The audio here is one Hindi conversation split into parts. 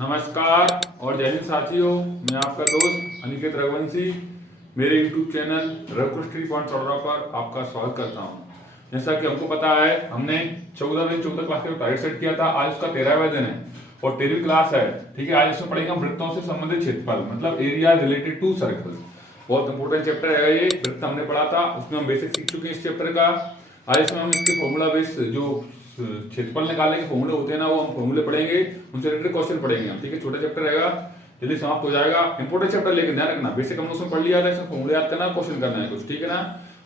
नमस्कार और जय हिंद साथियों, मैं आपका दोस्त अनिकेत रघुवंशी मेरे YouTube चैनल रघुकृष्ण 3.14 पर आपका स्वागत करता हूं। जैसा कि हमको पता है, हमने 14 क्लास का टारगेट सेट किया था। आज उसका 13वां दिन है और 13वीं क्लास है। ठीक है, आज इसमें पढ़ेंगे हम वृत्तों से संबंधित क्षेत्रफल, मतलब एरिया रिलेटेड टू सर्कल। बहुत इंपॉर्टेंट चैप्टर है ये। वृत्त हमने पढ़ा था, उसमें हम बेसिक सीख चुके हैं इस चैप्टर का। आज इसमें हम इसके फॉर्मूला बेस जो क्षेत्रफल निकालने के फॉर्मूले होते हैं ना, वो हम फॉर्मूले पढ़ेंगे, उनसे रिलेटेड क्वेश्चन पढ़ेंगे हम। ठीक है, छोटा चैप्टर रहेगा, जल्दी समाप्त हो जाएगा। इंपॉर्टेंट चैप्टर लेकिन ध्यान रखना, बेसिक हमने उसमें पढ़ लिया था, इसमें फॉर्मूले याद करना, क्वेश्चन करना है कुछ। ठीक है ना।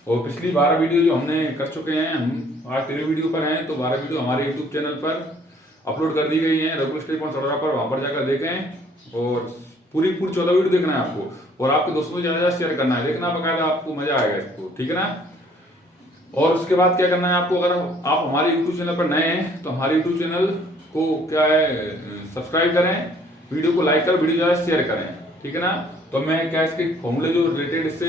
और पिछली 12 वीडियो जो हमने कर चुके हैं, हम आज 13 वीडियो पर हैं, तो 12 वीडियो हमारे यूट्यूब चैनल पर अपलोड कर दी गई है, रघुकृष्ण 3.14 पर। वहां पर जाकर देखें और पूरी 14 वीडियो देखना है आपको, और आपके दोस्तों को ज्यादा शेयर करना है, देखना बकायदा, आपको मजा आएगा इसको। ठीक है ना। और उसके बाद क्या करना है आपको, अगर आप हमारे YouTube चैनल पर नए हैं तो हमारे YouTube चैनल को क्या है, सब्सक्राइब करें, वीडियो को लाइक करें, वीडियो ज़्यादा शेयर करें। ठीक है ना। तो मैं क्या इसके फॉर्मूले जो रिलेटेड इससे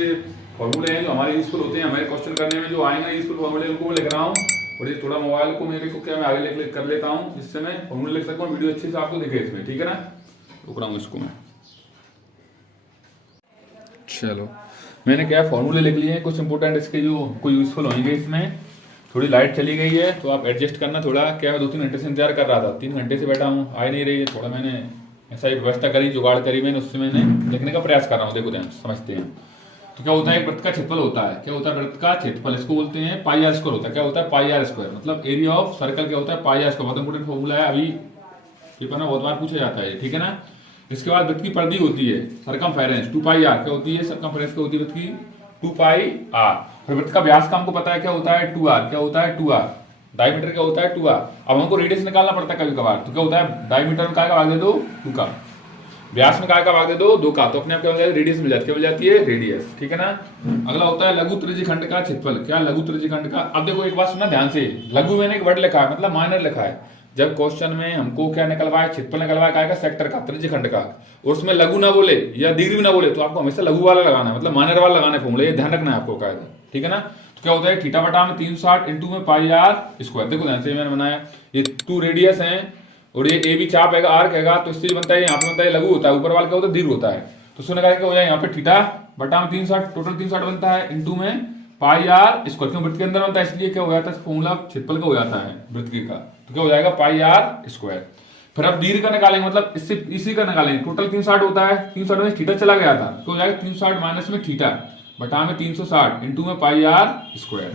फॉर्मूले हैं जो हमारे यूजफुल होते हैं, हमारे क्वेश्चन करने में जो आएंगे यूजफुल फॉर्मूले, उनको मैं लिख रहा हूँ। और ये थोड़ा मोबाइल को मेरे को क्या मैं आगे लिख कर लेता हूँ, जिससे मैं फॉर्मूले लिख सकूँ, वीडियो अच्छे से आपको दिखे इसमें। ठीक है ना। रुक रहा हूँ इसको मैं। चलो, मैंने क्या फॉर्मूले लिख लिए हैं कुछ इंपॉर्टेंट, इसके जो कोई यूजफुल होंगे। इसमें थोड़ी लाइट चली गई है तो आप एडजस्ट करना थोड़ा। क्या मैं 2-3 घंटे से इंतजार कर रहा था, 3 घंटे से बैठा हूँ, आ नहीं रही है। थोड़ा मैंने ऐसा ही व्यवस्था करी, जुगाड़ करी मैंने, उससे मैंने लिखने का प्रयास कर रहा हूँ। देखो ध्यान समझते हैं। तो क्या होता है, एक वृत्त का क्षेत्रफल होता है। क्या होता है वृत्त का क्षेत्रफल, इसको बोलते हैं पाई आर स्क्वायर होता है। क्या होता है पाई आर स्क्वायर, मतलब एरिया ऑफ सर्कल क्या होता है पाई आर स्क्वायर। बहुत इंपॉर्टेंट फॉर्मूला है, अभी पेपर में बहुत बार पूछा जाता है। ठीक है ना। इसके बाद वृत्त की परिधि होती है सरकमफेरेंस 2 पाई आर। क्या होती है सरकमफेरेंस, क्या होती है वृत्त की 2 पाई आर। फिर वृत्त का व्यास का हमको पता है क्या होता है 2r। क्या होता है 2r। डायमीटर क्या होता है 2r। अब हमको रेडियस निकालना पड़ता है कभी कभार, तो क्या होता है डायमीटर में काय का भाग दे दो 2 का, व्यास में काय का भाग दे दो 2 का, तो अपने आप क्या हो जाएगा रेडियस मिल जाती है। क्या मिल जाती है रेडियस। ठीक है ना। अगला होता है लघु त्रिज्यखंड का क्षेत्रफल। क्या लघु त्रिज्यखंड का, अब देखो एक बात सुनना ध्यान से, लघु मैंने एक वर्ड लिखा है, मतलब माइनर लिखा है। जब क्वेश्चन में हमको क्या निकलवाए, क्षेत्रफल निकलवाए काय का, सेक्टर का, त्रिज्यखंड का, और उसमें लघु ना बोले या डिग्री ना बोले, तो आपको हमेशा लघु वाला लगाना है, मतलब माइनर वाला लगाना है फॉर्मूला, ये ध्यान रखना है आपको कायदा। ठीक है ना। तो क्या होता है थीटा बटा में 360 इंटू में पाई आर स्क्वायर। देखो ध्यान से मैंने बनाया, ये 2 रेडियस है और ये ए भी चाप है, आर कहेगा, तो इससे बनता है यहाँ पे बनता है लघु होता है, ऊपर वाला क्या होता है दीर्घ होता है। तो उसको निकाल के हो जाए यहाँ पे थीटा बटा में 360, टोटल 360 बनता है, इंटू में पाई आर स्क्वायर। क्यों वृत्त के अंदर बनता है, इसलिए क्या हो जाता है फॉर्मूला क्षेत्रफल का हो जाता है वृत्त का, तो क्या हो जाएगा पाई आर स्क्वायर। फिर अब दीर्घ का निकालेंगे, मतलब इससे इसी का निकालेंगे। टोटल 360 होता है, 360 में थीटा चला गया था, तो हो जाएगा 360 माइनस में थीटा बटा में 360 इंटू में पाई आर स्क्वायर।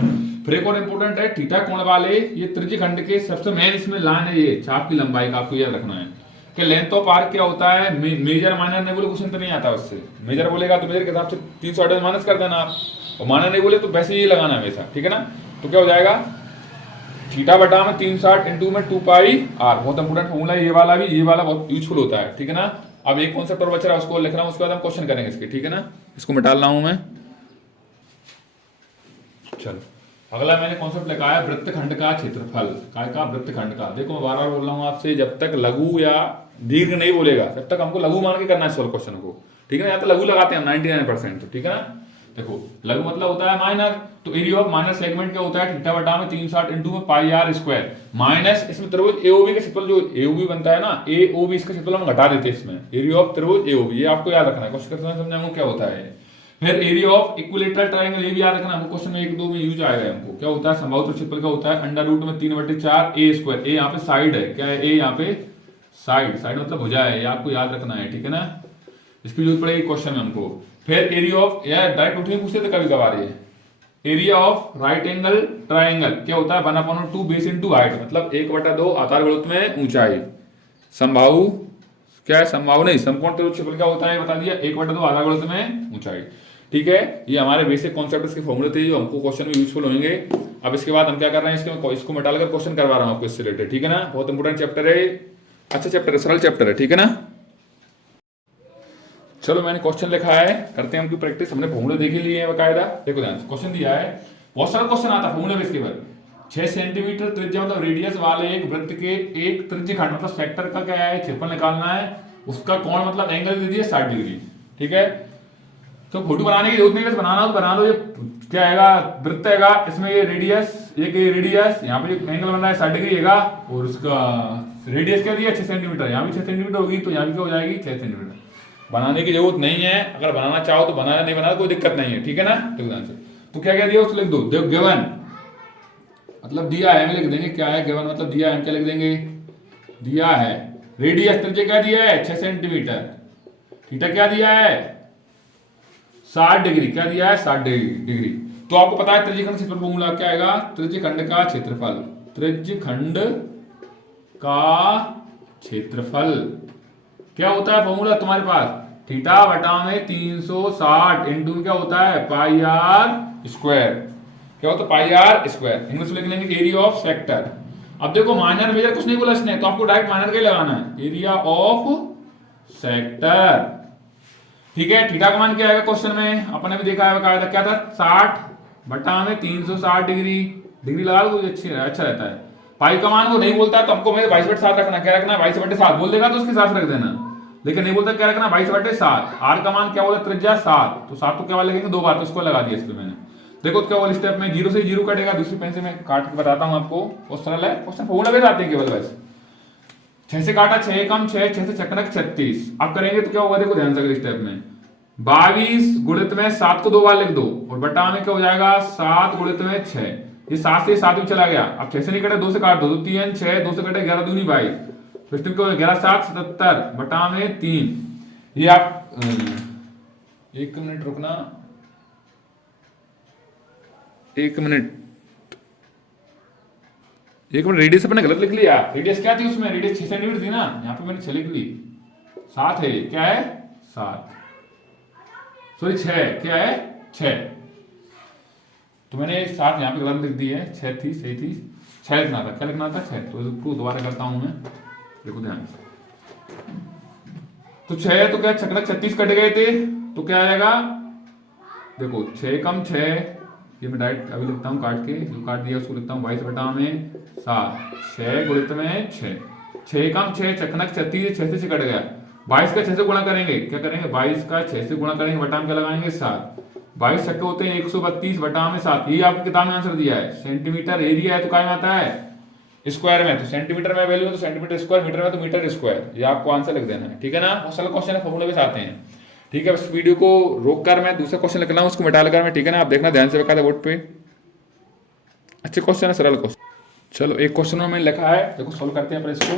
फिर एक और इंपॉर्टेंट है थीटा कोण वाले ये त्रिज्यखंड के सबसे मेन इसमें लाइन है, ये चाप की लंबाई का आपको याद रखना है कि लेंथ ऑफ आर्क क्या होता है। मेजर माइनर नहीं बोले क्वेश्चन तो नहीं आता उससे, मेजर बोलेगा तो मेजर के हिसाब से 360 माइनस कर देना आप, और माइनर नहीं बोले तो वैसे ही लगाना हमेशा। ठीक है ना। तो क्या हो जाएगा थीटा बटा में 360 इंटू में 2 पाई आर। बहुत इंपॉर्टेंट फॉर्मूला है ये वाला भी, ये वाला बहुत यूजफुल होता है। ठीक है ना। अब एक कॉन्सेप्ट और बच रहा है, उसको लिख रहा हूँ, उसके बाद हम क्वेश्चन करेंगे इसके। ठीक है ना। इसको मिटा रहा हूं मैं। चलो, अगला मैंने कॉन्सेप्ट लिखा है वृत्तखंड का क्षेत्रफल। काय का, वृत्तखंड का। देखो मैं बार बार बोल रहा हूँ आपसे, जब तक लघु या दीर्घ नहीं बोलेगा तब तक हमको लघु मान के करना है सॉल्व क्वेश्चन को। ठीक है ना। या तो लघु लगाते हैं 99%। तो ठीक है ना। देखो लघु मतलब होता है माइनर, तो एरिया ऑफ माइनर सेगमेंट क्या होता है थीटा बटा में 360 इंटू में पाई आर स्क्वायर, माइनस इसमें त्रिभुज एओबी का क्षेत्रफल, जो एओबी बनता है ना, एओबी इसका क्षेत्रफल हम घटा देते हैं इसमें, एरिया ऑफ त्रिभुज एओबी, ये आपको याद रखना है, क्वेश्चन समझाऊंगा क्या होता है। फिर एरिया ऑफ इक्विलेटरल ट्रायंगल, ये भी याद रखना हमको, क्वेश्चन में 1-2 में यूज आएगा हमको। क्या होता है समबाहु क्षेत्रफल का होता है अंडर रूट में 3/4 ए स्क्वायर। ए यहाँ पे साइड है, क्या है ए यहाँ पे साइड, साइड मतलब भुजा है, ये आपको याद रखना है। ठीक है ना। इसकी जरूरत पड़ेगी क्वेश्चन में हमको। फिर एरिया ऑफ, यार डायरेक्ट उठे पूछते थे कभी कभार, ये area of right angle triangle क्या होता है 1/2 बेस इंटू हाइट, मतलब 1/2 आधार गुणोत्तर में ऊंचाई। समबाहु क्या है, समबाहु नहीं, समकोण त्रिभुज क्षेत्रफल क्या होता है बता दिया, 1/2 आधार गुणोत्तर में ऊंचाई। ठीक है। ये हमारे बेसिक कॉन्सेप्ट इसके फॉर्मूले थे जो हमको क्वेश्चन में यूजफुल होंगे। अब इसके बाद हम क्या कर रहे हैं, इसको मिटा कर क्वेश्चन करवा रहा हूँ आपको इससे रिलेटेड। ठीक है ना। बहुत इंपोर्टेंट चैप्टर है, अच्छा चैप्टर है, सरल चैप्टर है। ठीक है ना। चलो मैंने क्वेश्चन लिखा है, करते हैं उनकी प्रैक्टिस। हमने फॉर्मूले देख ही लिए हैं बकायदा। देखो ध्यान से क्वेश्चन दिया है, बहुत सारा क्वेश्चन आता है फॉर्मूले बेस के बाद। 6 सेंटीमीटर त्रिज्या मतलब रेडियस वाले एक वृत्त के एक त्रिज्यखंड मतलब सेक्टर का क्या है क्षेत्रफल निकालना है, उसका कोण मतलब एंगल दे दिया 60 डिग्री। ठीक है। तो फोटो बनाने की जरूरत नहीं है, बस बनाना हो तो बना लो। ये क्या आएगा, वृत्त आएगा, इसमें ये रेडियस, एक ये रेडियस, यहाँ पे एंगल बन रहा है 60 डिग्री है, और उसका रेडियस क्या दिया 6 सेंटीमीटर, यहाँ भी 6 सेंटीमीटर होगी, तो यहाँ भी क्या हो जाएगी 6 सेंटीमीटर। बनाने की जरूरत नहीं है, अगर बनाना चाहो तो बनाना, नहीं बनाना कोई दिक्कत नहीं है, ठीक है ना। तो क्या क्या दिया उसको लिख दो, देखो गिवन मतलब दिया है, लिख देंगे क्या है, गिवन मतलब दिया है, क्या लिख देंगे, दिया है। रेडियस त्रिज्या क्या दिया है 6 सेंटीमीटर, थीटा क्या दिया है 60 डिग्री, क्या दिया है 60 डिग्री। तो आपको पता है त्रिज्यखंड क्षेत्रफल फॉर्मूला क्या आएगा, त्रिज्यखंड का क्षेत्रफल, त्रिज्यखंड का क्षेत्रफल क्या होता है फॉर्मूला तुम्हारे पास, थीटा बटा में 360 इंटू क्या होता है पाई आर स्क्वायर, क्या होता है पाई आर स्क्वायर। इंग्लिश लिख लेंगे एरिया ऑफ सेक्टर। अब देखो माइनर मेजर कुछ नहीं बोला इसने, तो आपको डायरेक्ट माइनर के लगाना है, एरिया ऑफ सेक्टर, ठीक है। थीटा का मान क्या आएगा क्वेश्चन में, अपने भी देखा है क्या था 60 बटा में 360 डिग्री, डिग्री लगा दो अच्छा रहता है। पाई का मान वो नहीं बोलता तो हमको मेरे 22/7 रखना, क्या रखना 22/7, बोल देगा तो उसके साथ रख देना, लेकिन नहीं बोलता क्या रखना 22/7। आर का मान क्या बोला त्रिज्या 7, तो 7 तो क्या लगेंगे 2 बार, तो इसको लगा दिया इस पे मैंने। देखो क्या बोल स्टेप में 0 से 0 कटेगा, दूसरी पेन से मैं काट के बताता हूं आपको, बहुत सरल है क्वेश्चन, फॉर्मूला भी आते हैं केवल बस। 6 से काटा 6 कम 6, 6 से चकनक 36। अब करेंगे तो क्या होगा, देखो ध्यान से अगले स्टेप में 22 गुणित में 7 को 2 बार लिख दो, और बटा में क्या हो जाएगा 7 गुणित में 6, ये 7 से 7 भी चला गया। अब 6 से नहीं कटे 2 से काट दो, 2 3 6, 2 से कटे 11 दूनी 22, सिस्टम को 11 7 77 बटा में 3। ये आप 1 मिनट रुकना, 1 मिनट, रेडियस अपने गलत लिख लिया। रेडियस क्या थी उसमें, रेडियस 6 सेंटीमीटर थी ना, यहाँ पे मैंने 6 लिख ली, 7 है, क्या है 7, सॉरी 6, क्या है 6, तो मैंने 7 यहाँ पे गलत लिख दी है, 6 थी सही थी, 6 लिखना था, क्या लिखना था 6, तो इसको दोबारा करता हूं मैं, देखो ध्यान से। तो 6 तो क्या छकड़क 36 कट गए थे, तो क्या आएगा देखो 6 कम 6, ये मैं डायरेक्ट अभी लिखता हूँ काट के, जो काट दिया उसको लिखता हूँ 22 बटा में 7, 6 गुणित में 6, 6 कम 6 चकनक 36, 6 से 6 कट गया, 22 का 6 से गुणा करेंगे, क्या करेंगे 22 का 6 से गुणा करेंगे, बटा में क्या लगाएंगे 7, 22 छक्के होते हैं 132 बटा में 7, ये आपकी किताब में आंसर दिया है। सेंटीमीटर एरिया है तो क्या आता है स्क्वायर में, तो सेंटीमीटर में वैल्यू है तो सेंटीमीटर स्क्वायर, मीटर में तो मीटर स्क्वायर, ये आपको आंसर लिख देना है, ठीक है ना। बहुत सारे क्वेश्चन है फॉर्मूले भी आते हैं, ठीक है। बस वीडियो को रोक कर मैं दूसरा क्वेश्चन लिख रहा हूँ, उसको मिटा लेकर मैं, ठीक है ना। आप देखना ध्यान से, बकायदा बोर्ड पे, अच्छे क्वेश्चन है, सरल क्वेश्चन। चलो एक क्वेश्चन में मैंने लिखा है, देखो सोल्व करते हैं पर इसको।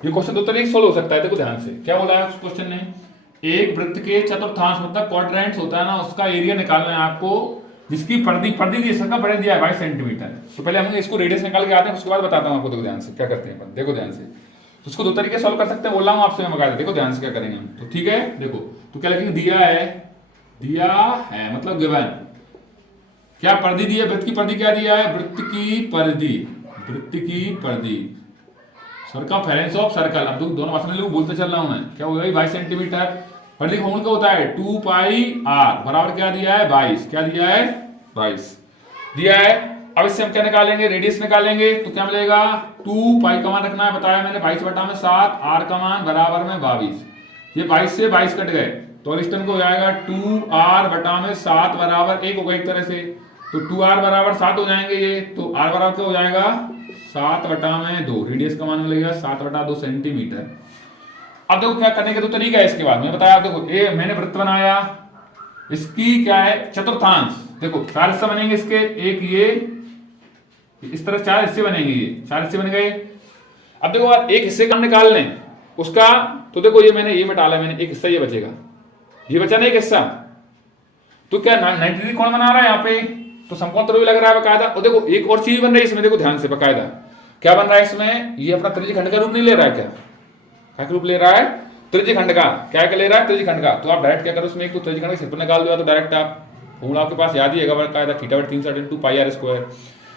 ये क्वेश्चन 2 तरीके से सोल्व हो सकता है, देखो ध्यान से क्या बोला है उस क्वेश्चन ने, एक वृत्त के चतुर्थांश मतलब क्वाड्रेंट्स होता है ना, उसका एरिया निकालना है आपको, जिसकी परिधि दी इसका परिधि दिया है 22 सेंटीमीटर। तो पहले हम इसको रेडियस निकाल के आते हैं, उसके बाद बताता हूं आपको, देखो ध्यान से क्या करते हैं अपन, देखो ध्यान से। तो उसको 2 तरीके सोल्व कर सकते हैं, बोल रहा हूं आपसे मैं बकायदा, देखो ध्यान से क्या करेंगे हम, तो ठीक है। देखो तो क्या लिखेंगे, दिया है मतलब गिवन, क्या परिधि दी है, वृत्त की परिधि क्या दिया है, वृत्त की परिधि, सर्कमफेरेंस ऑफ सर्कल। अब दोनों भाषा में बोलते चल रहा हूं मैं, क्या होगा 22 सेंटीमीटर, परिधि फॉर्मूला क्या होता है 2 पाई आर बराबर क्या दिया है 22, क्या दिया है 22 दिया है। अब इससे हम क्या निकालेंगे, रेडियस निकालेंगे, तो क्या मिलेगा 2 पाई का मान रखना है, बताया मैंने 22 बटा में 7, आर का मान बराबर में 22, ये 22 से 22 कट गए, तो लिस्टन को हो जाएगा 2r बटा में 7 बराबर 1 होगा एक तरह से, तो 2r बराबर 7 हो जाएंगे ये, तो r बराबर क्या हो जाएगा 7 बटा में 2, रेडियस का मान मिलेगा 7 बटा 2 सेंटीमीटर। अब देखो क्या करने का 2 तरीका है, इसके बाद मैं बताया, देखो ये मैंने वृत्त बनाया, इसकी क्या है चतुर्थांश, देखो 4 हिस्से बनेंगे इसके, एक ये इस तरह 4 हिस्से बनेंगे, ये 4 हिस्से बन गए। अब देखो एक हिस्से का हम निकाल लें उसका, तो देखो ये मैंने ये में डाला, मैंने एक हिस्सा ये बचेगा, ये बचा ना एक हिस्सा, तो क्या 90 डिग्री कोण बना रहा है यहाँ पे, तो समकोण त्रिभुज लग रहा है बकायदा। और देखो एक और चीज बन रही है इसमें, देखो ध्यान से बकायदा क्या बन रहा है इसमें, ये अपना त्रिज्यखंड का रूप नहीं ले रहा है, क्या रूप ले रहा है त्रिज्यखंड का, क्या ले रहा है त्रिज्यखंड का। तो आप डायरेक्ट क्या करो उसमें, एक तो त्रिज्यखंड का क्षेत्रफल निकाल दो, तो डायरेक्ट आप फॉर्मूला आपके पास याद ही है बकायदा, थीटा बटा 360 इनटू पाई आर स्क्वायर,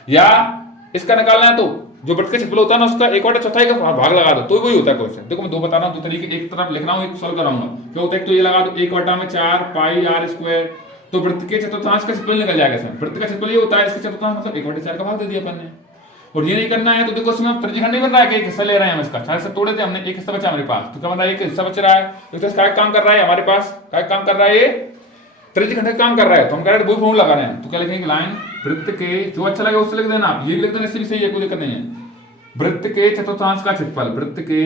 या इसका निकालना है तो जो वृत्त का क्षेत्रफल होता है ना उसका 1/4 का भाग लगा दो, तो वही होता है क्वेश्चन। देखो मैं 2 बता रहा हूँ, 2 तरीके, एक तरफ लिख रहा हूँ, एक सॉल्व कराऊंगा। क्या होता है, तो ये लगा दो 1/4 पाई आर स्क्वायर, तो वृत्त के चतुर्थांश का क्षेत्रफल निकल जाएगा इसमें। वृत्त का क्षेत्रफल ये होता है, इसके चतुर्थांश मतलब 1/4 का भाग दे दिया अपन ने। और ये नहीं करना है तो देखो इसमें त्रिज्यखंड नहीं बन रहा है कि एक हिस्सा ले रहे हैं हम इसका, 4 हिस्सा तोड़े थे हमने, एक हिस्सा बचा हमारे पास, तो क्या बन रहा है एक हिस्सा बच रहा है, तो इसका काम कर रहा है हमारे पास, क्या काम कर रहा है ये त्रिज्य खंड का काम कर रहा है तो हम कह रहे हैं वही फॉर्मूला लगा रहे हैं, तो क्या लिखेंगे, लाइन वृत्त के, जो अच्छा लगे उससे लिख देना, आप ये भी लिख देना, इससे भी सही है, कोई दिक्कत नहीं है। वृत्त के चतुर्थांश का क्षेत्रफल, वृत्त के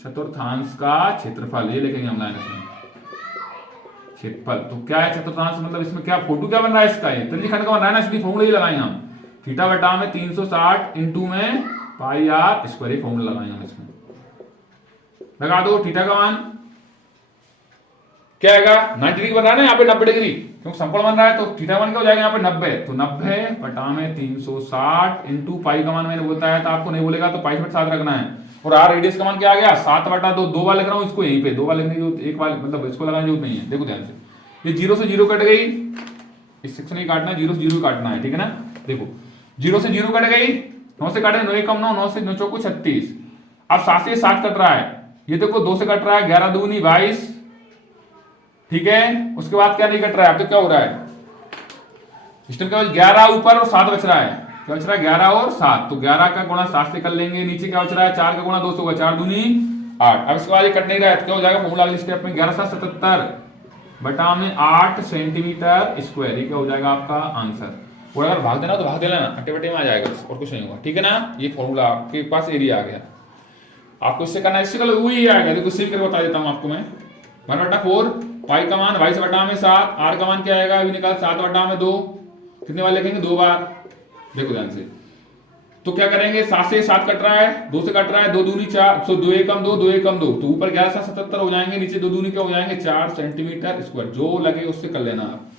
चतुर्थांश का क्षेत्रफल, ये लिखेंगे हम लाइन इसमें क्षेत्रफल। तो क्या है चतुर्थांश, मतलब इसमें क्या फोटो क्या बन रहा है इसका, ये त्रिज्य खंड का बन रहा है ना, इसलिए फॉर्मूला ही लगाएंगे हम, थीटा बटा में 360 इंटू में पाई आर स्क्वायर, फॉर्मूला लगाएंगे हम इसमें। लगा दो, थीटा का मान क्या आएगा, 90 डिग्री बन रहा है ना यहाँ पे, 90 डिग्री, क्योंकि समकोण बन रहा है, तो थीटा मान क्या हो जाएगा यहाँ पे 90, तो 90 बटा में 360 इंटू पाई का मान मैंने बताया था आपको, नहीं बोलेगा तो पाई से 7 रखना है, और आर रेडियस का मान क्या आ गया 7 बटा 2, 2 बार लिख रहा हूँ इसको, यहीं पे 2 बार लिखने की, एक बार मतलब इसको लगाने की जरूरत नहीं है। देखो ध्यान से, ये 0 से 0 कट गई, इस सेक्शन ही काटना है, 0 से 0 काटना है, ठीक है ना। देखो 0 से 0 कट गई, 9 से काटे 9 कम 9, 9 से 9 चौको 36, अब 7 से 7 कट रहा है, ये देखो 2 से कट रहा है, 11 दूनी 22, ठीक है। उसके बाद क्या नहीं कट रहा है, अब तो क्या हो रहा है, सिस्टम क्या 11 ऊपर और 7 बच रहा है, क्या बच रहा है 11 और 7, तो 11 का गुणा 7 से कर लेंगे, नीचे क्या बच रहा है 4 का गुणा 2 से होगा, 4 दूनी 8। अब इसके बाद ये कट नहीं रहा है तो क्या हो जाएगा, फॉर्मूला अगले स्टेप में 1177 बटा में 8 सेंटीमीटर स्क्वायर, ये क्या हो जाएगा आपका आंसर। और अगर भाग देना तो भाग देना, अट्टे बट्टे में आ जाएगा और कुछ नहीं होगा, ठीक है ना। ये फॉर्मूला आपके पास एरिया आ गया, आपको इससे करना, इससे कल वही आ गया, देखो सीख कर बता देता हूं आपको मैं। 1/4 पाई का मान 22 बटा में 7, आर का मान क्या आएगा अभी निकाल, 7 बटा में 2, कितने बार लिखेंगे 2 बार। देखो ध्यान से, तो क्या करेंगे 7 से 7 कट रहा है, 2 से कट रहा है, 2 दूनी 4, तो 2 एकम 2, 2 एकम 2, तो ऊपर 1177 हो जाएंगे, नीचे 2 दूनी क्या हो जाएंगे 4 सेंटीमीटर स्क्वायर, जो लगे उससे कर लेना आप,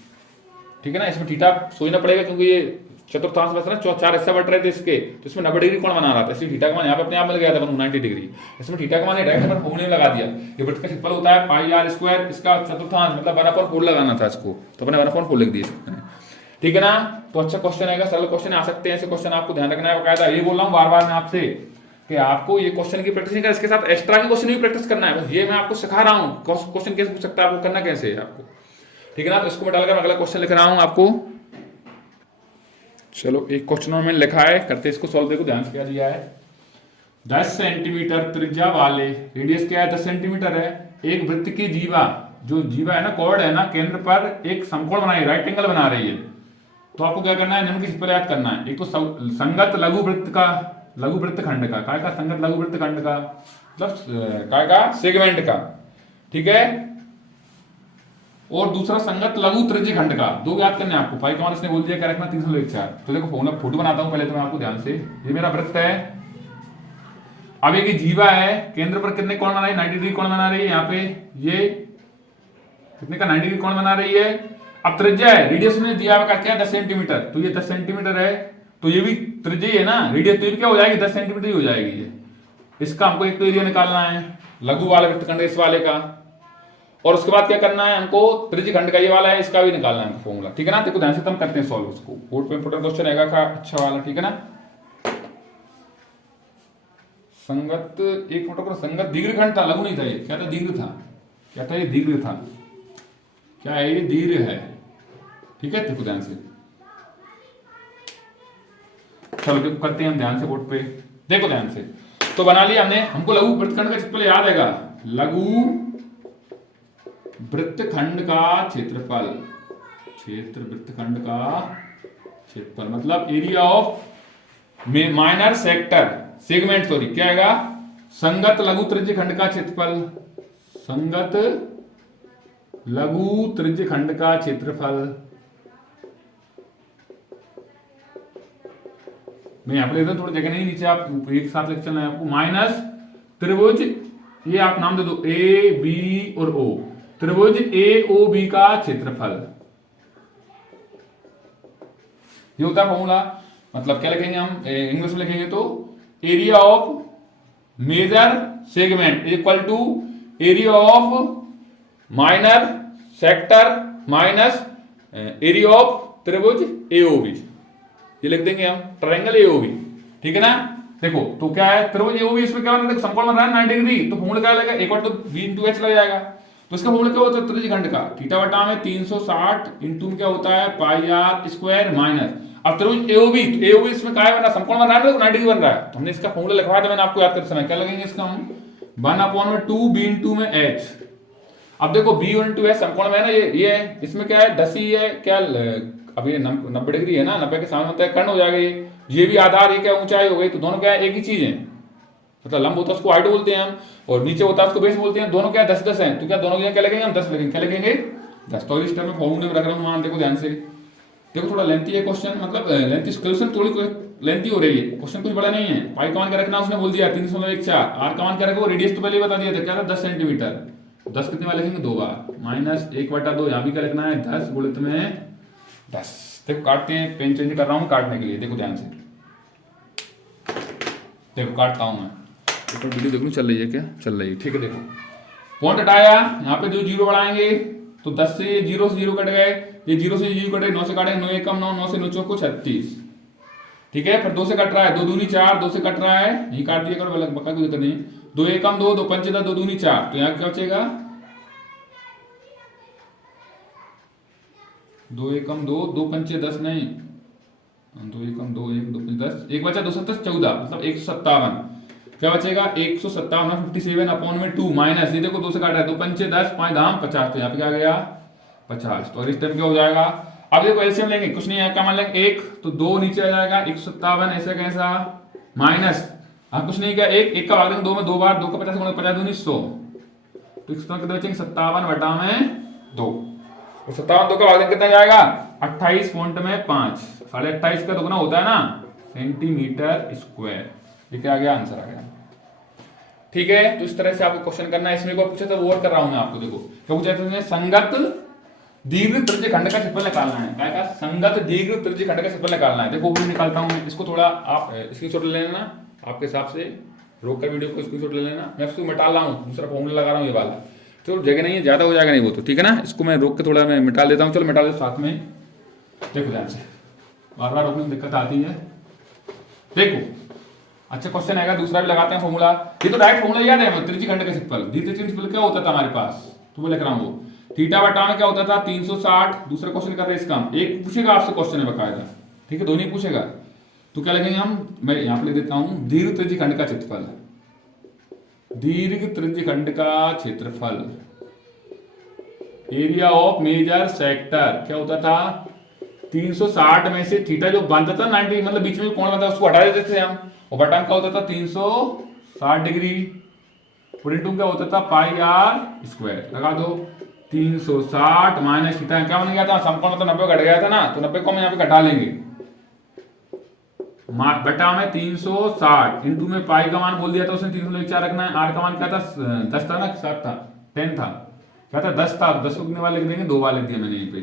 ठीक है ना। इसमें थीटा सोचना पड़ेगा क्योंकि ये चतुर्थांश बच रहा है, 4 हिस्सा बट रहे थे इसके, तो इसमें 90 डिग्री कोण बना रहा था, इसलिए थीटा का मान यहाँ पे अपने आप मिल गया था 90 डिग्री। इसमें थीटा का मान डायरेक्ट अपन फॉर्मूले में लगा दिया, ये वृत्त का क्षेत्रफल होता है पाई आर स्क्वायर, इसका चतुर्थांश मतलब 1/4 लगाना था इसको, तो अपने 1/4 लिख दिया, ठीक है ना। तो अच्छा क्वेश्चन आएगा, सरल क्वेश्चन आ सकते हैं, ऐसे क्वेश्चन आपको ध्यान रखना है बकायदा। ये बोल रहा हूँ बार बार मैं आपसे कि आपको ये क्वेश्चन की प्रैक्टिस नहीं करना, इसके साथ एक्स्ट्रा की क्वेश्चन भी प्रैक्टिस करना है, बस ये मैं आपको सिखा रहा हूँ क्वेश्चन कैसे पूछ सकता है, आपको करना कैसे है आपको, ठीक है ना। तो इसको मैं डालकर अगला क्वेश्चन लिख रहा हूँ आपको। चलो एक क्वेश्चन मैंने लिखा है, करते इसको सॉल्व, देखो ध्यान से क्या दिया है, 10 सेंटीमीटर त्रिज्या वाले, रेडियस क्या है 10 सेंटीमीटर है, एक वृत्त की जीवा, जो जीवा है ना कॉर्ड है ना, केंद्र पर एक समकोण बना रही है, राइट एंगल बना रही है, तो आपको क्या करना है, निम्न के क्षेत्रफल याद करना है। एक तो संगत लघु वृत्त का, लघु वृत्त खंड का, काय का संगत लघु वृत्त खंड का मतलब काय का सेगमेंट का, ठीक है, और दूसरा संगत लघु त्रिज्य खंड का, दो याद करने आपको। पाई का मान इसने बोल दिया क्या रखना 304। तो देखो फॉर्मूला फोटो बनाता हूं पहले तो मैं आपको ध्यान से, ये मेरा वृत्त है, अब एक जीवा है, केंद्र पर कितने कोण बना रही है 90 डिग्री कोण बना रही है, यहाँ पे ये कितने का 90 डिग्री कोण बना रही है। अब त्रिज्या है, रेडियस ने दिया हुआ क्या 10 सेंटीमीटर, तो ये 10 सेंटीमीटर है, तो ये भी त्रिज्या ही है ना, रेडियस तो ये क्या हो जाएगी 10 सेंटीमीटर ही हो जाएगी ये। इसका हमको एक तो एरिया निकालना है लघु वाले वृत्तखंड इस वाले का, और उसके बाद क्या करना है हमको त्रिज्य खंड का ये वाला है, इसका भी निकालना है फॉर्मूला, ठीक है ना। देखो ध्यान से हम करते हैं सॉल्व उसको, बोर्ड पे इंपोर्टेंट क्वेश्चन आएगा का अच्छा वाला, ठीक है ना। संगत एक मिनट पर, संगत दीर्घ खंड था, लघु नहीं था ये, क्या था दीर्घ था, क्या था ये दीर्घ था, क्या है ये दीर्घ है, ठीक है। देखो ध्यान से, चलो देखो करते हैं हम ध्यान से बोर्ड पे, देखो ध्यान से, तो बना लिया हमने, हमको लघु वृत्तखंड का क्षेत्रफल याद आएगा, लघु वृत्तखंड का क्षेत्रफल, क्षेत्र वृत्तखंड का क्षेत्रफल मतलब area of minor sector segment, sorry क्या आएगा, संगत लघु त्रिज्य खंड का क्षेत्रफल, संगत लघु त्रिज्य खंड का क्षेत्रफल, मैं यहां पर लिख दूं, थोड़ी जगह नहीं, नीचे आप एक साथ लिख चलना है आपको, माइनस त्रिभुज, ये आप नाम दे दो ए बी और ओ, त्रिभुज ए ओ बी का क्षेत्रफल, ये होता है फॉर्मूला। मतलब क्या लिखेंगे हम इंग्लिश में लिखेंगे तो area of major segment equal to area of minor sector minus area of त्रिभुज एओबी, ये लिख देंगे हम ट्रायंगल एओबी, ठीक है ना। देखो तो क्या है त्रिभुज एओबी, इसमें क्या बन रहा है समकोण बन रहा है 90 डिग्री, तो फॉर्मूला क्या लगेगा equal to b into h लग जाएगा, तो इसका फॉर्मूला क्या होता है त्रिज्य खंड का, थीटा बटा में 360 इंटू क्या होता है पाई आर स्क्वायर माइनस, अब त्रिभुज एओबी, एओबी इसमें क्या बन रहा है समकोण बन रहा है, 90 डिग्री बन रहा है, तो हमने इसका फॉर्मूला लिखवाया था मैंने आपको याद करते समय, क्या लगेंगे इसका हम 1/2 b into में h, अब देखो बी इंटू एस समकोण में है ना, ये है, इसमें क्या है 10 ही है क्या, अब ये 90 डिग्री है ना, 90 के सामने होता है कर्ण हो जाएगा ये भी आधार, ये क्या ऊंचाई हो गई, तो दोनों क्या है एक ही चीज है, मतलब लंब होता है उसको हाइट बोलते हैं हम, और नीचे होता है उसको बेस बोलते हैं, दोनों क्या 10-10 है, तो क्या दोनों क्या लगेंगे हम 10 लगेंगे, क्या लगेंगे 10। तो इस टाइम में फॉर्मूले में रख रहा हूँ मान, देखो ध्यान से, देखो थोड़ा लेंथी है क्वेश्चन, मतलब लेंथी सोल्यूशन थोड़ी लेंथी हो रही है, क्वेश्चन कुछ बड़ा नहीं है। पाई का मान क्या रखना उसने बोल दिया 3.14, आर का मान क्या रखो, रेडियस तो पहले बता दिया था क्या था 10 सेंटीमीटर, 10 कितने बार लिखेंगे 2 बार, -1/2, यहाँ भी क्या लिखना है 10 गुणित में 10। देखो काटते हैं, पेन चेंज कर रहा हूँ काटने के लिए, देखो ध्यान से, देखो काटता हूँ मैं, ऊपर वीडियो देख लूँ चल रही है क्या, चल रही है, ठीक है। देखो पॉइंट हटाया, यहाँ पे जो जीरो बढ़ाएंगे तो 10 से 0 से 0 कट गए, ये 0 से 0 कटे, 9 से काटे 9 एकम 9, 9 से 9 चौको 36, ठीक है। फिर 2 से कट रहा है, 2 दूनी 4, 2 से कट रहा है, यही काट दिया करो, अलग बका कोई दिक्कत नहीं, 2 एकम 2, 2 पंचे 10, 2 दूनी 4, तो यहाँ क्या बचेगा 2 एकम 2, 2 पंचे 10 नहीं, 2 एकम 2, 1 2 5 10, एक बचा 2 7 14, मतलब 157, क्या बचेगा 157, 57 अपॉन में 2 माइनस, ये देखो 2 से काटा है, 2 पंचे 10, 5 धाम 50, तो यहाँ पे क्या आ गया 50। तो इस टाइम क्या हो जाएगा, अब देखो एलसीएम लेंगे, कुछ नहीं है, क्या मान लेंगे 1, तो 2 नीचे आ जाएगा 157, ऐसा कैसा माइनस, हाँ कुछ नहीं क्या, एक का भाग देंगे 2 में 2 बार, 2 का 50 50 दूनी 100, तो इसमें कितने बचेंगे 57 बटा में 2, और 57 2 का भाग देंगे कितना जाएगा 28.5, 28.5 का दुगना होता है ना सेंटीमीटर स्क्वायर, ये क्या आ गया आंसर आ गया, ठीक है। तो इस तरह से आपको क्वेश्चन करना है, इसमें को पूछा था वो और कर रहा हूं मैं आपको, देखो क्या पूछा था, संगत दीर्घ त्रिज्य खंड का क्षेत्रफल निकालना है, क्या कहा संगत दीर्घ त्रिज्य खंड का क्षेत्रफल निकालना है। देखो वो निकालता हूं मैं, इसको थोड़ा आप स्क्रीनशॉट ले लेना, आपके हिसाब से रोक कर वीडियो को स्क्रीनशॉट ले लेना, मैं इसको मिटा रहा हूं, दूसरा फॉर्मूला लगा रहा हूं ये वाला, तो जगह नहीं है, ज्यादा हो जाएगा नहीं वो तो, ठीक है ना, इसको मैं रोक के थोड़ा मैं मिटा लेता हूँ, चलो मिटा लेता साथ में, देखो ध्यान से, बार बार रोकने में दिक्कत आती है, देखो अच्छा क्वेश्चन आएगा, दूसरा भी लगाते हैं फॉर्मूला, ये तो डायरेक्ट फॉर्मूला याद है, त्रिज्यीय खंड का क्षेत्रफल, दीर्घ क्षेत्रफल क्या होता था हमारे पास, तो वो लिख रहा हूं, वो थीटा बटा में क्या होता था 360, दूसरा क्वेश्चन कर रहे हैं इसका, एक पूछेगा आपसे क्वेश्चन है बकायदा, ठीक है, दोनों ही पूछेगा, तो क्या लगेंगे हम, मैं यहां पे लिख देता हूं दीर्घ त्रिज्यीय खंड का क्षेत्रफल, दीर्घ त्रिज्यीय खंड का क्षेत्रफल, एरिया ऑफ मेजर सेक्टर क्या होता था 360 में से थीटा जो बनता था 90, मतलब बीच में कोण बनता उसको हटा देते थे हम, और बटा क्या होता था 360 डिग्री, इनटू क्या होता था पाई आर स्क्वायर, लगा दो 360 माइनस थीटा, क्या बन गया था समकोण, मतलब 90 घट गया था ना, तो 90 को हम यहाँ पे घटा लेंगे, बटा में 360 इंटू में पाई का मान बोल दिया था उसने 304 रखना है, आर का मान क्या था 10 था ना 7 था 10 था, क्या था 10 था, 10 को कितने बार लिख देंगे 2 बार लिख दिया मैंने यहीं पे,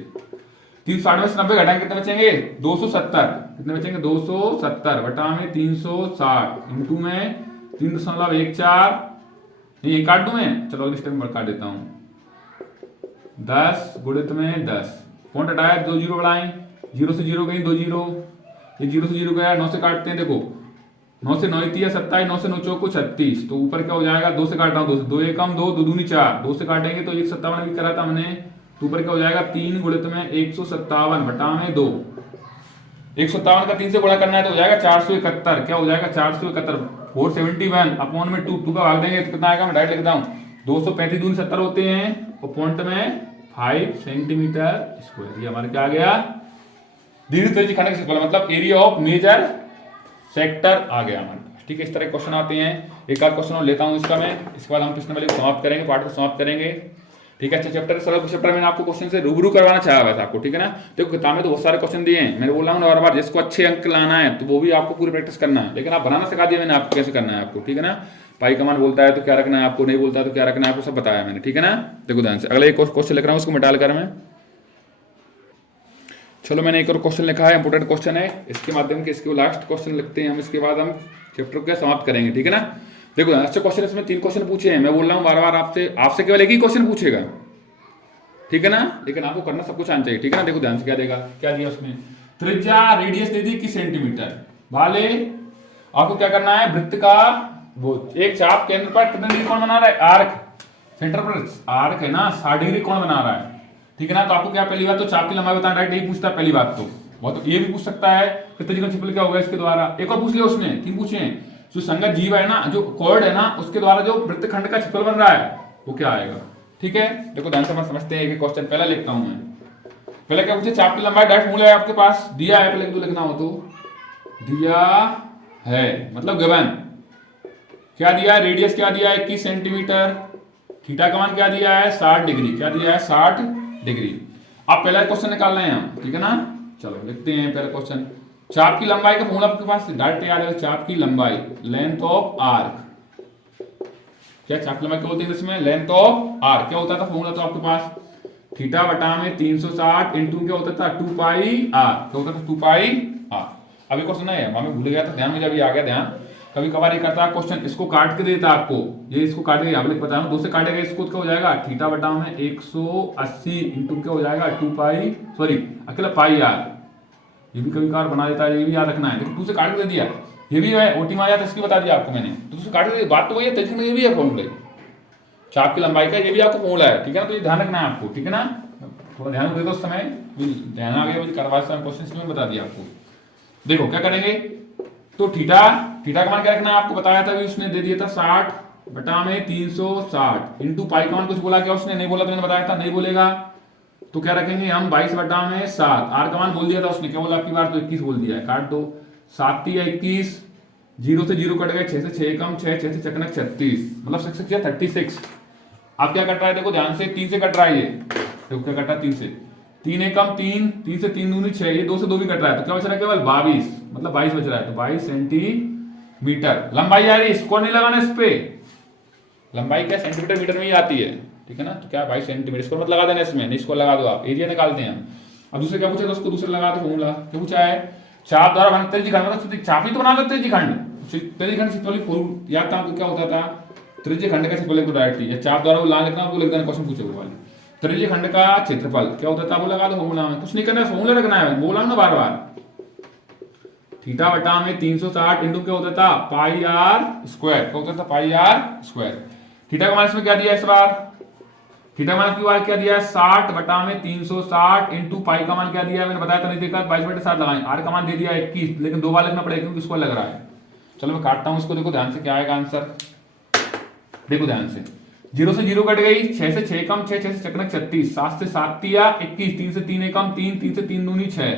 360 में से 90 घटाएंगे कितने बचेंगे 270, कितने बचेंगे 270 बटा में 360 इंटू में 3.14, ये काट दूं मैं, चलो इस टाइम काट देता हूं, 10 गुणित में 10, पॉइंट हटाया 2 जीरो बढ़ाएं, 0 से 0 गई 2 जीरो, ये 0 से 0 गया, 9 से काटते हैं, देखो 9 से 9 27, 9 से 9 चौको 36, तो ऊपर क्या हो जाएगा 2 से काट रहा हूं, 2 एकम 2, 2 दूनी 4, 2 से काटेंगे तो 157 भी करा था मैंने, तो ऊपर क्या हो जाएगा 3 गुणित में 157 बटा में 2, 157 का 3 से गुणा करना है तो हो जाएगा 471, क्या हो जाएगा 471, 471 अपॉन में 2 का भाग देंगे तो कितना आएगा, मैं डायरेक्ट लिखता हूं 235 दूनी 70 होते हैं, और पॉइंट में 5 सेंटीमीटर स्क्वायर, ये हमारे क्या आ गया दीर्घ त्रिज्यीय खंड का क्षेत्रफल, मतलब एरिया ऑफ मेजर सेक्टर आ गया हमारे पास, ठीक है। इस तरह क्वेश्चन आते हैं, एक आध क्वेश्चन और लेता हूं इसका मैं, इसके बाद हम प्रश्न वाले को समाप्त करेंगे, पाठ को समाप्त करेंगे, ठीक है। अच्छा चैप्टर सरल चैप्टर मैंने आपको क्वेश्चन से रूबरू करवाना चाहा वैसे आपको, ठीक है ना। देखो किताब में तो बहुत सारे क्वेश्चन दिए हैं, मैंने बोला हूं बार बार जिसको अच्छे अंक लाना है तो वो भी आपको पूरी प्रैक्टिस करना है, लेकिन आप बनाना सिखा दिया मैंने आपको कैसे करना है आपको, ठीक है ना। पाई का मान बोलता है तो क्या रखना है आपको, नहीं बोलता है तो क्या रखना है आपको, सब बताया मैंने, ठीक है ना। देखो ध्यान से अगला एक क्वेश्चन लिख रहा हूँ, उसको मिटा कर मैं, चलो मैंने एक और क्वेश्चन लिखा है, इंपोर्टेंट क्वेश्चन है, इसके माध्यम के इसके लास्ट क्वेश्चन लिखते हैं हम, इसके बाद हम चैप्टर को समाप्त करेंगे, ठीक है ना। देखो अच्छे क्वेश्चन, इसमें 3 क्वेश्चन पूछे हैं, मैं बोल रहा हूँ बार बार आपसे केवल एक ही क्वेश्चन पूछेगा, ठीक है ना, लेकिन आपको करना सब कुछ आना चाहिए, ठीक है ना। देखो ध्यान से क्या देगा, क्या दिया उसने, त्रिज्या रेडियस दे दी किस सेंटीमीटर वाले, आपको क्या करना है वृत्त का वो एक चाप केंद्र पर कितने डिग्री कोण बना रहा है, आर्क सेंटर पर आर्क है ना 60 डिग्री कोण बना रहा है, ठीक है ना। तो आपको क्या पहली बात तो चाप की लंबाई बताना, डायरेक्ट यही पूछता है पहली बात तो, वो तो ये भी पूछ सकता है कि त्रिज्या का क्षेत्रफल क्या होगा इसके द्वारा, एक और पूछ लिया उसने, 3 पूछे हैं, जो संगत जीव है ना, जो कॉर्ड है ना, उसके द्वारा जो वृत्तखंड का क्षेत्रफल बन रहा है वो क्या आएगा, ठीक है, देखो ध्यान से समझते हैं एक क्वेश्चन। पहला लिखता हूं मैं, पहले क्या पूछे, चाप की लंबाई डायरेक्ट फॉर्मूला है आपके पास, दिया है, पहले लिखना हो तो दिया है मतलब गिवन, क्या दिया है, रेडियस क्या दिया है 21 सेंटीमीटर, थीटा का मान क्या दिया है 60 डिग्री, क्या दिया है 60 डिग्री। अब पहला क्वेश्चन निकाल रहे हैं हम, ठीक है ना, चलो लिखते हैं पहला क्वेश्चन। चाप की लंबाई का फॉर्मूला आपके पास डायरेक्ट याद है, चाप की लंबाई लेंथ ऑफ आर्क, क्या चाप की लंबाई क्या होती है इसमें, लेंथ ऑफ आर्क, क्या होता था फॉर्मूला तो आपके पास थीटा बटा में 360 इंटू क्या होता था 2 पाई आर, क्या होता था 2 पाई आर। अभी क्वेश्चन है हमें भूल गया था, ध्यान मुझे अभी आ गया ध्यान, कभी कभार ये करता है क्वेश्चन, इसको काट के देता आपको, ये इसको काट के आप लोग बता रहा हूं, दो से काटेगा इसको क्या हो जाएगा थीटा बटा में 180 इंटू क्या हो जाएगा 2 पाई सॉरी अकेला पाई आर, ये भी कभी कभार बना देता है, ये भी याद रखना है, देखो 2 से काट के दे दिया, ये भी है ओटी में आया था, इसकी बता दिया आपको मैंने, तो 2 से काट के बात तो वही है, तरीके में ये भी है फॉर्मूले, चाप की लंबाई का ये भी आपको फॉर्मूला है, ठीक है ना, तो ये ध्यान रखना है आपको, ठीक है ना, थोड़ा ध्यान दे दो उस समय, ध्यान आ गया मुझे करवा क्वेश्चन में बता दिया आपको। देखो क्या करेंगे, तो थीटा का मान क्या रखना है आपको बताया था, उसने दे दिया था 60 बटा में 360 इंटू पाई का मान कुछ बोला क्या उसने, नहीं बोला तो मैंने बताया था नहीं बोलेगा, तो क्या रखेंगे हम 22 बटा में 7, आर का मान बोल दिया था उसने, क्या बोला आपकी बार तो 21 बोल दिया है, काट दो 7 या 21, 0 से 0 कट गए, 6 से 6 कम 6, 6 से चकनक 36, मतलब 6 36। आप क्या कट रहा है देखो ध्यान से, 3 से कट रहा है ये, देखो क्या कट रहा है 3 से, 3 एकम 3, 3 से 3 दूनी 6, ये 2 से 2 भी कट रहा है, तो क्या बच रहा है केवल 22, मतलब 22 बच रहा है, तो 22 सेंटीमीटर लंबाई आ रही है, इसको नहीं लगाना इस पे, लंबाई क्या सेंटीमीटर मीटर में ही आती है, ठीक है ना, तो क्या 22 सेंटीमीटर, इसको मत लगा देना इसमें, नहीं इसको लगा दो आप, एरिया निकालते हैं हम। अब दूसरे क्या पूछा, तो उसको दूसरा लगा दो फॉर्मूला, क्या पूछा है, चाप द्वारा बना त्रिज्यखंड, मतलब चाप ही तो बना लो त्रिज्यखंड, त्रिज्यखंड क्षेत्रफल याद था आपको क्या होता था, त्रिज्यखंड का क्षेत्रफल तो डायरेक्ट ही, चाप द्वारा वो ला लिखना, वो लिख देना, क्वेश्चन पूछे वो वाले, त्रिज्यखंड का क्षेत्रफल क्या होता था वो लगा दो फॉर्मूला में, कुछ नहीं करना है, फॉर्मूला रखना है, बोला ना बार बार, थीटा बटा में 360 इंटू क्या होता था पाई आर स्क्वायर, क्या होता था पाई आर स्क्वायर, थीटा का मान इसमें क्या दिया है इस बार, थीटा मान की बार क्या दिया है 60 बटा में 360 इंटू पाई का मान क्या दिया है मैंने बताया था नहीं देखा, 22/7 लगाएं, आर का मान दे दिया 21, लेकिन 2 बार लिखना पड़ेगा क्योंकि इसको लग रहा है। चलो मैं काटता हूं इसको, देखो ध्यान से क्या आएगा आंसर, देखो ध्यान से, 0 से 0 कट गई, 6 से 6 कम 6, 6 से चकनक 36, 7 से 7 या 21, 3 से 3 एकम 3, 3 से 3 दूनी 6,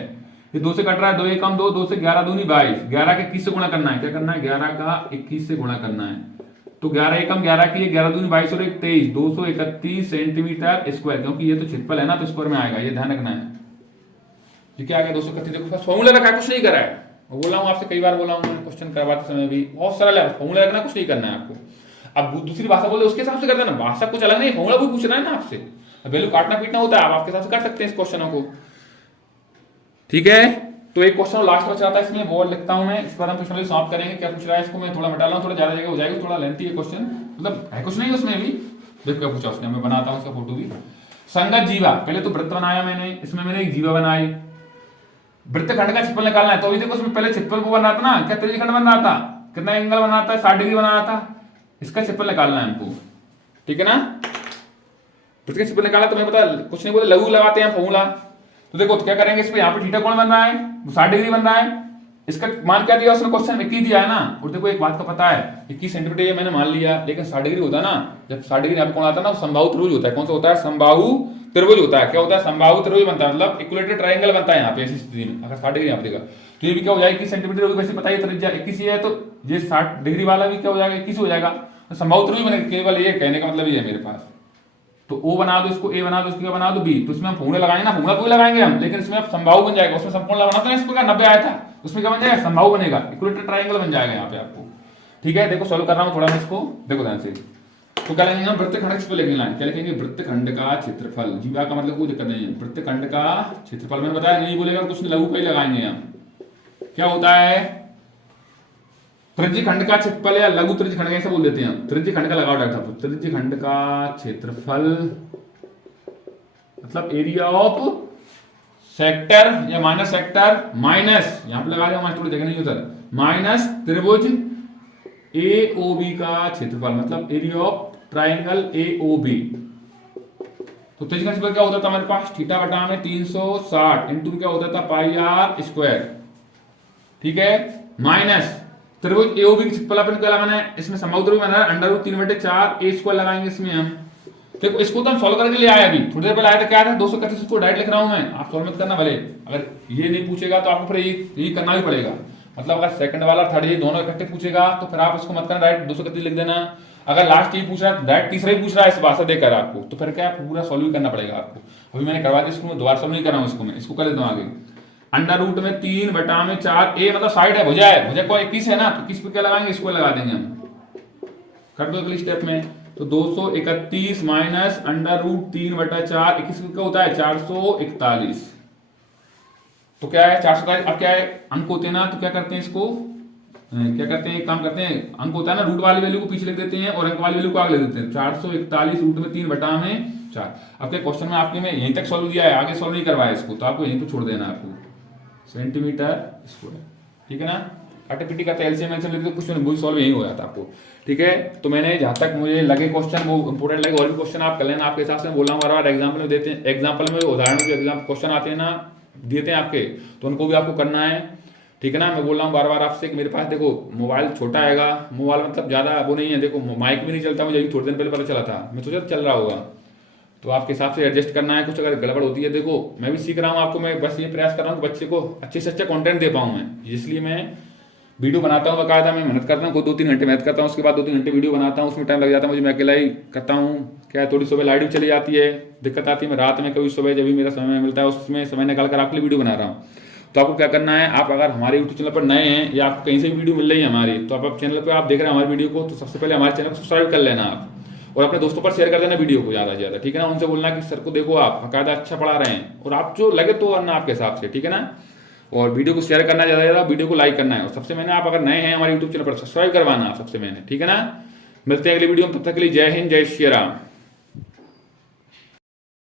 ये 2 से कट रहा है 2 एकम 2, 2 से 11 दूनी 22, 11 के 21 से गुणा करना है, क्या करना है 11 का 21 से गुणा करना है, तो 11 एकम 11 की 11 दूनी 22 और 1 23, 231 सेंटीमीटर स्क्वायर, क्योंकि ये तो क्षेत्रफल है ना तो स्क्वायर में आएगा, ये ध्यान रखना है। ये क्या आ गया 231, देखो फॉर्मूला रखा है, कुछ नहीं करा है, बोला हूं आपसे कई बार बोला हूं क्वेश्चन करवाते समय भी, बहुत सरल है, फॉर्मूला रखना कुछ नहीं करना है आपको। अब दूसरी भाषा बोले उसके हिसाब से कर देना, भाषा कुछ अलग नहीं, फॉर्मूला भी पूछ रहा है ना आपसे, वैल्यू काटना पीटना होता है, आप आपके हिसाब से कर सकते हैं इस क्वेश्चनों को, ठीक है। तो एक क्वेश्चन लास्ट बचा था इसमें, वो लिखता हूं मैं, इसके बाद हम क्वेश्चन सॉल्व करेंगे, क्या पूछ रहा है इसको मैं थोड़ा मिटा रहा हूं, थोड़ा ज्यादा जगह हो जाएगी, थोड़ा लेंथी है क्वेश्चन, मतलब है कुछ नहीं उसमें भी, देखो क्या पूछा उसने, मैं बनाता हूं उसका फोटो भी। संगत जीवा, पहले तो वृत्त बनाया मैंने, इसमें मैंने एक जीवा बनाई, वृत्तखंड का क्षेत्रफल निकालना है, तो अभी देखो उसमें पहले क्षेत्रफल वो बन रहा था ना, क्या त्रिज्यखंड बन रहा था, कितना एंगल बन रहा था 60 डिग्री बना रहा था, इसका क्षेत्रफल निकालना है हमको, ठीक है ना, वृत्त का क्षेत्रफल निकालना, तो मैं पता कुछ नहीं बोले लघु लगाते हैं फॉर्मूला, तो देखो तो क्या करेंगे इस पे, यहाँ पे थीटा कोण बन रहा है, 60 डिग्री बन रहा है, इसका मान क्या दिया उसने क्वेश्चन में 21 दिया है ना, और देखो एक बात का पता है 21 सेंटीमीटर ये मैंने मान लिया, लेकिन 60 डिग्री होता है ना, जब 60 डिग्री यहाँ पे कोण आता है ना, समबाहु त्रिभुज होता है, कौन सा होता है समबाहु त्रिभुज होता है, क्या होता है समबाहु त्रिभुज बनता है, मतलब इक्विलेटरल ट्रायंगल बनता है यहाँ पे ऐसी स्थिति में, अगर 60 डिग्री यहाँ पे देगा तो ये भी क्या हो जाएगा 21 सेंटीमीटर होगी, वैसे पता ही त्रिज्या 21 ही है, तो ये 60 डिग्री वाला भी क्या हो जाएगा 21 हो जाएगा, तो समबाहु त्रिभुज बनेगा, केवल ये कहने का मतलब ये है मेरे पास, तो O बना दो इसको, A बना दो इसको, क्या बना दो B, तो इसमें हम फॉर्मूला लगाएंगे ना, फॉर्मूला कोई लगाएंगे हम, लेकिन इसमें अब समबाहु बन जाएगा, उसमें समकोण बनाते हैं, इसमें 90 आया था, उसमें क्या बन जाएगा समबाहु बनेगा, इक्विलेटरल ट्रायंगल बन जाएगा यहाँ पे आपको, ठीक है। देखो सॉल्व कर रहा हूँ थोड़ा मैं इसको, देखो ध्यान से, तो क्या लिखेंगे हम वृत्तखंड को लिखेंगे, क्या लिखेंगे वृत्तखंड का क्षेत्रफल, जीवा का मतलब कोई दिक्कत नहीं है, वृत्तखंड का क्षेत्रफल मैंने बताया नहीं बोलेगा कुछ नहीं, लघु का ही लगाएंगे हम, क्या होता है त्रिज्यखंड का क्षेत्रफल या लघु त्रिज्यखंड कैसे बोल देते हैं, त्रिज्यखंड का लगाओ डॉक्टर, त्रिज्यखंड का क्षेत्रफल मतलब एरिया ऑफ सेक्टर या माइनस सेक्टर, माइनस यहां पे लगा दिया, थोड़ी जगह नहीं उधर, माइनस त्रिभुज AOB का क्षेत्रफल, मतलब एरिया ऑफ ट्रायंगल AOB, तो त्रिज्यखंड क्षेत्रफल क्या होता था हमारे पास थीटा बटा में 360 इंटू क्या होता था पाई आर स्क्वायर, ठीक है, माइनस त्रिभुज AOB की क्षेत्रफल अपन क्या लगाना है, इसमें समबाहु त्रिभुज बना है अंडर रूट 3/4 A स्क्वायर लगाएंगे इसमें हम, देखो इसको तो हम सॉल्व करके ले आए, अभी थोड़ी देर पहले आया था, क्या था 231 को डायरेक्ट लिख रहा हूं मैं, आप सॉल्व मत करना भले, अगर ये नहीं पूछेगा तो आपको फिर यही करना ही पड़ेगा। मतलब अगर सेकंड वाला थर्ड ये दोनों इकट्ठे पूछेगा तो फिर आप इसको मत करना, डायरेक्ट 231 लिख देना। अगर लास्ट यही पूछ रहा है, डायरेक्ट तीसरा ही पूछ रहा है इस भाषा देकर आपको, तो फिर क्या पूरा सॉल्व ही करना पड़ेगा आपको। अभी मैंने करवा दिया इसको, मैं दोबारा सॉल्व नहीं कर रहा हूँ इसको, मैं इसको कर देता हूँ आगे। अंडर रूट में 3/4 ए मतलब साइड है, भुजा है, भुजा को 21 है ना, तो 21 पे क्या लगाएंगे, इसको लगा देंगे हम। कर दो अगली स्टेप में, तो 231 माइनस अंडर रूट 3/4, 21 का होता है 441। तो क्या है 441, अब क्या है अंक होते हैं ना, तो क्या करते हैं इसको, क्या करते हैं, एक काम करते हैं, अंक होता है ना, रूट वाली वैल्यू को पीछे लिख देते हैं और अंक वाली वैल्यू को आगे लिख देते हैं। 441 रूट में 3/4। अब क्या क्वेश्चन में आपने में यहीं तक सॉल्व दिया है, आगे सॉल्व नहीं करवाया इसको, तो आपको यहीं पे छोड़ देना आपको सेंटीमीटर स्क्वायर, ठीक है ना। आर्टिफिटी का एलसीएम एलसीएम लिख दो, कुछ नहीं, सॉल्व यही हो जाता आपको, ठीक है। तो मैंने जहां तक मुझे लगे क्वेश्चन वो इंपोर्टेंट लगे, और भी क्वेश्चन आप कर लेना आपके हिसाब से, बोल रहा हूँ बार बार, एग्जाम्पल में देते हैं, एग्जाम्पल में उदाहरण जो एग्जाम क्वेश्चन आते हैं ना, देते हैं आपके, तो उनको भी आपको करना है, ठीक है ना। मैं बोल रहा हूँ बार बार आपसे कि मेरे पास देखो मोबाइल छोटा आएगा, मोबाइल मतलब ज़्यादा वो नहीं है, देखो माइक भी नहीं चलता, मुझे अभी थोड़े दिन पहले पता चला था, मैं सोचा चल रहा होगा, तो आपके हिसाब से एडजस्ट करना है। कुछ अगर गड़बड़ होती है, देखो मैं भी सीख रहा हूँ आपको, मैं बस ये प्रयास कर रहा हूँ कि बच्चे को अच्छे से अच्छा कंटेंट दे पाऊँ मैं, इसलिए मैं वीडियो बनाता हूँ बाकायदा, मैं मेहनत करता हूँ, कोई 2-3 घंटे मेहनत करता हूँ, उसके बाद 2-3 घंटे वीडियो बनाता हूँ, उसमें टाइम लग जाता है मुझे, मैं अकेला ही करता हूँ। क्या है थोड़ी सुबह लाइट भी चली जाती है, दिक्कत आती है, मैं रात में कभी सुबह जब भी मेरा समय मिलता है उसमें समय निकाल कर आपके लिए वीडियो बना रहा हूँ। तो आपको क्या करना है, आप अगर हमारे यूट्यूब चैनल पर नए हैं या आप कहीं से भी वीडियो मिल रही है हमारी, तो आप चैनल पर आप देख रहे हैं हमारी वीडियो को, तो सबसे पहले हमारे चैनल को सब्सक्राइब कर लेना आप, और अपने दोस्तों पर शेयर कर देना वीडियो को ज़्यादा से ज़्यादा, ठीक है ना। उनसे बोलना कि सर को देखो आप बाकायदा अच्छा पढ़ा रहे हैं, और आप जो लगे तो करना आपके हिसाब से, ठीक है ना। और वीडियो को शेयर करना ज़्यादा से ज़्यादा, वीडियो को लाइक करना है, और सबसे मैंने आप अगर नए हैं हमारे यूट्यूब चैनल पर सब्सक्राइब करवाना सबसे मैंने, ठीक है ना। मिलते हैं अगली वीडियो में, तब तक के लिए जय हिंद, जय श्री राम।